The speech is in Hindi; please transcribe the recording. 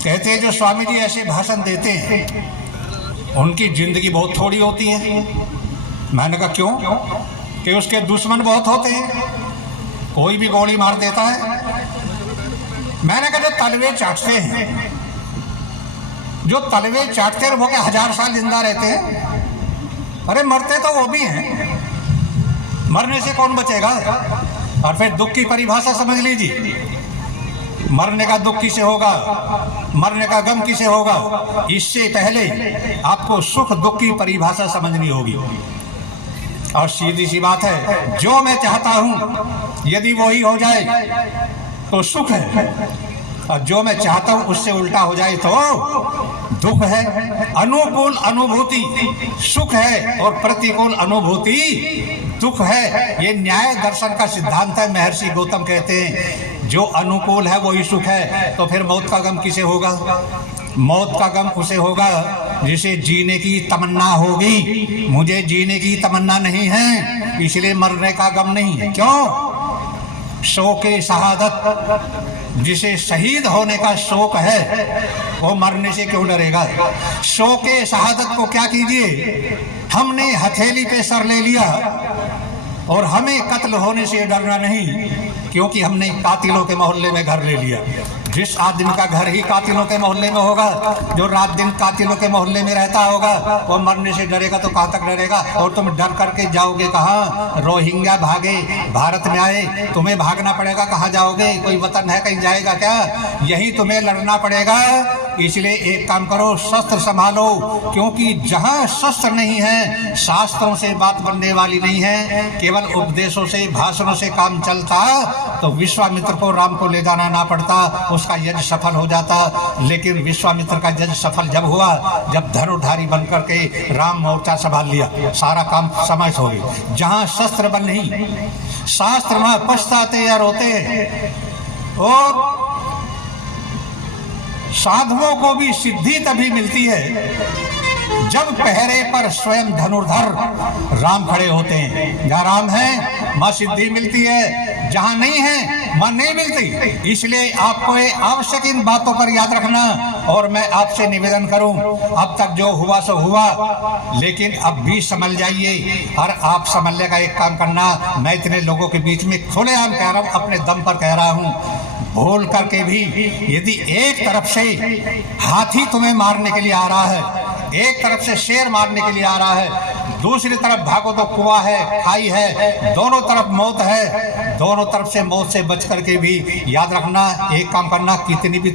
कहते हैं जो स्वामी जी ऐसे भाषण देते हैं उनकी जिंदगी बहुत थोड़ी होती है। मैंने कहा क्यों? कि उसके दुश्मन बहुत होते हैं, कोई भी गोली मार देता है। मैंने कहा जो तलवे चाटते हैं, जो तलवे चाटते हैं वो क्या 1000 साल जिंदा रहते हैं? अरे मरते तो वो भी हैं, मरने से कौन बचेगा? और फिर दुख की परिभाषा समझ लीजिए, मरने का दुख किसे होगा, मरने का गम किसे होगा? इससे पहले आपको सुख दुख की परिभाषा समझनी होगी। और सीधी सी बात है, जो मैं चाहता हूं यदि वही हो जाए तो सुख है, और जो मैं चाहता हूं उससे उल्टा हो जाए तो दुख है। अनुकूल अनुभूति सुख है और प्रतिकूल अनुभूति दुख है। ये न्याय दर्शन का सिद्धांत है। महर्षि गौतम कहते हैं जो अनुकूल है वही सुख है। तो फिर मौत का गम किसे होगा? मौत का गम उसे होगा जिसे जीने की तमन्ना होगी। मुझे जीने की तमन्ना नहीं है, इसलिए मरने का गम नहीं है। क्यों? शोके शहादत, जिसे शहीद होने का शौक है वो मरने से क्यों डरेगा? शोके शहादत को क्या कीजिए, हमने हथेली पे सर ले लिया और हमें कत्ल होने से डरना नहीं, क्योंकि हमने कातिलों के मोहल्ले में घर ले लिया। जिस आदमी का घर ही कातिलों के मोहल्ले में होगा, जो रात दिन कातिलों के मोहल्ले में रहता होगा, वो मरने से डरेगा तो कहाँ तक डरेगा? और तुम डर करके जाओगे कहाँ? रोहिंग्या भागे भारत में आए, तुम्हें भागना पड़ेगा। कहाँ जाओगे? कोई वतन है, कहीं जाएगा क्या? यही तुम्हें लड़ना पड़ेगा। इसलिए एक काम करो, शस्त्र संभालो, क्योंकि जहाँ शस्त्र नहीं है शास्त्रों से बात बनने वाली नहीं है। केवल उपदेशों से भाषणों से काम चलता तो विश्वामित्र को राम को ले जाना ना पड़ता, उसका यज्ञ सफल हो जाता। लेकिन विश्वामित्र का यज्ञ सफल जब हुआ जब धनुर्धारी बनकर के राम मोर्चा संभाल लिया, सारा काम समय से हो गई। जहाँ शस्त्र बल नहीं, शास्त्र वहां पछताते या रोते। और साधुओं को भी सिद्धि तभी मिलती है जब पहरे पर स्वयं धनुर्धर राम खड़े होते हैं। जहाँ राम है वहाँ सिद्धि मिलती है, जहाँ नहीं है वहाँ नहीं मिलती। इसलिए आपको ये आवश्यक इन बातों पर याद रखना। और मैं आपसे निवेदन करूं, अब तक जो हुआ सो हुआ, लेकिन अब भी संभल जाइए। और आप संभलने का एक काम करना, मैं इतने लोगों के बीच में खुलेआम कह रहा हूं, अपने दम पर कह रहा हूं, भूल करके भी यदि एक तरफ से हाथी तुम्हें मारने के लिए आ रहा है, एक तरफ से शेर मारने के लिए आ रहा है, दूसरी तरफ भागो तो कुआं है, खाई है, दोनों तरफ मौत है, दोनों तरफ से मौत से बच करके भी याद रखना, एक काम करना, कितनी भी